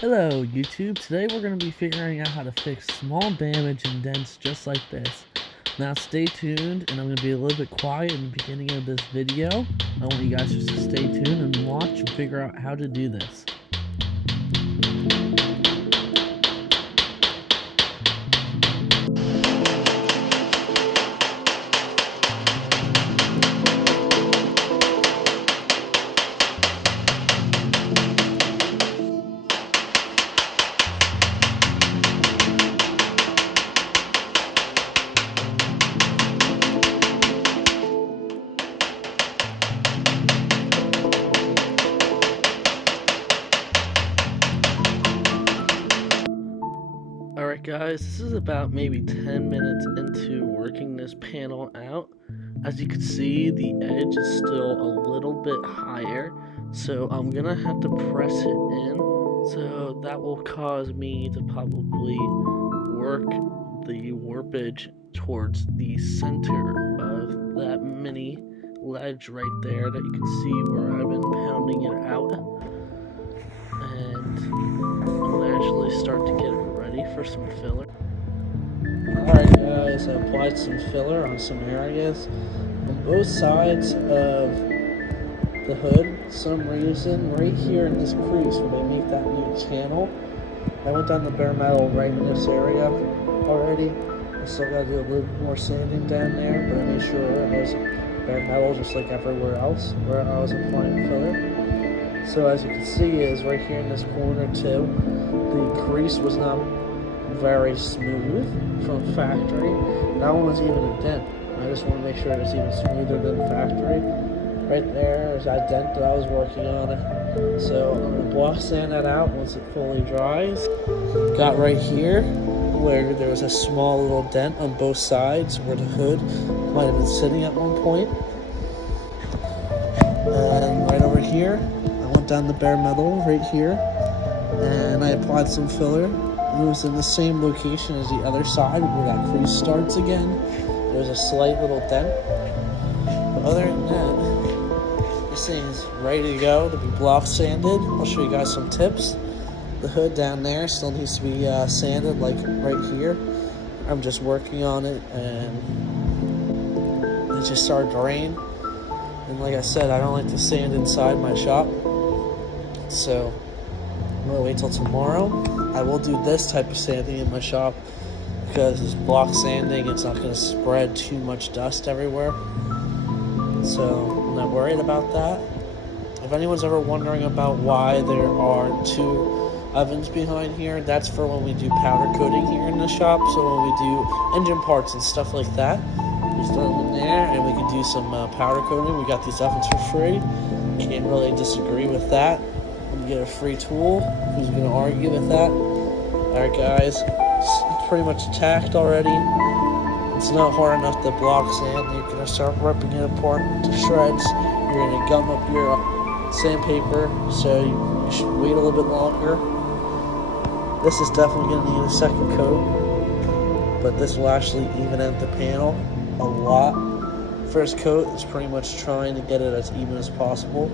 Hello YouTube, today we're going to be figuring out how to fix small damage and dents just like this. Now stay tuned, and I'm going to be a little bit quiet in the beginning of this video. I want you guys just to stay tuned and watch and figure out how to do this. Alright guys, this is about maybe 10 minutes into working this panel out. As you can see, the edge is still a little bit higher, so I'm gonna have to press it in. So that will cause me to probably work the warpage towards the center of that mini ledge right there that you can see where I've been pounding it out. And I'm gonna actually start to get it ready for some filler. Alright guys, I applied some filler on some areas on both sides of the hood. For some reason, right here in this crease where they make that new channel, I went down the bare metal right in this area already. I still gotta do a little more sanding down there, but I made sure it was bare metal just like everywhere else where I was applying filler. So as you can see is right here in this corner too, the crease was not very smooth from factory. That one was even a dent. I just want to make sure it's even smoother than factory. Right there is that dent that I was working on it. So I'm going to block sand that out once it fully dries. Got right here where there was a small little dent on both sides where the hood might have been sitting at one point. And right over here, down the bare metal right here, and I applied some filler. It was in the same location as the other side where that crease starts again. There's a slight little dent, but other than that, this thing is ready to go to be block sanded. I'll show you guys some tips. The hood down there still needs to be sanded, like right here. I'm just working on it, and it just started to rain. And like I said, I don't like to sand inside my shop. So I'm gonna wait till tomorrow. I will do this type of sanding in my shop because it's block sanding. It's not gonna spread too much dust everywhere. So I'm not worried about that. If anyone's ever wondering about why there are two ovens behind here, that's for when we do powder coating here in the shop. So when we do engine parts and stuff like that, we throw them in there and we can do some powder coating. We got these ovens for free. Can't really disagree with that. You get a free tool. Who's going to argue with that? Alright guys, it's pretty much attacked already. It's not hard enough to block sand. You're going to start ripping it apart to shreds. You're going to gum up your sandpaper, so you should wait a little bit longer. This is definitely going to need a second coat, but this will actually even out the panel a lot. First coat is pretty much trying to get it as even as possible.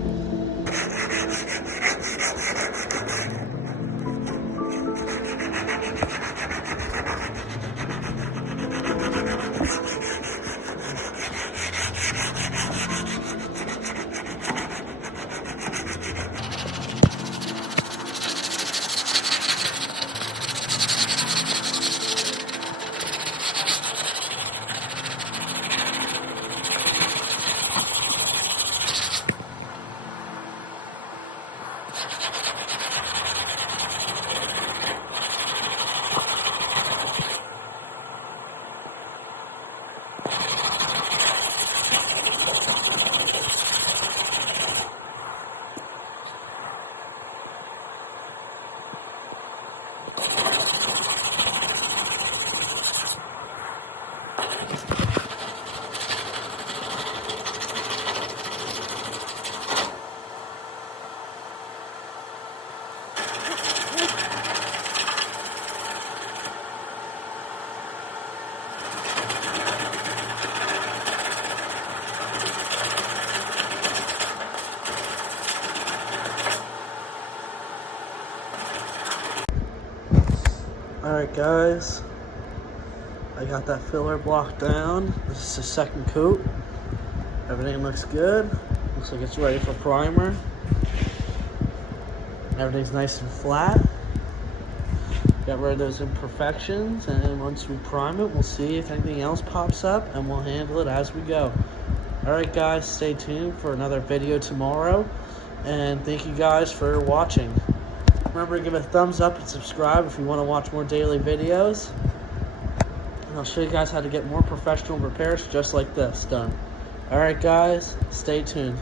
Alright guys, I got that filler block down. This is the second coat. Everything looks good. Looks like it's ready for primer. Everything's nice and flat. Got rid of those imperfections, and once we prime it, we'll see if anything else pops up, and we'll handle it as we go. Alright guys, stay tuned for another video tomorrow, and thank you guys for watching. Remember to give a thumbs up and subscribe if you want to watch more daily videos. And I'll show you guys how to get more professional repairs just like this done. Alright guys, stay tuned.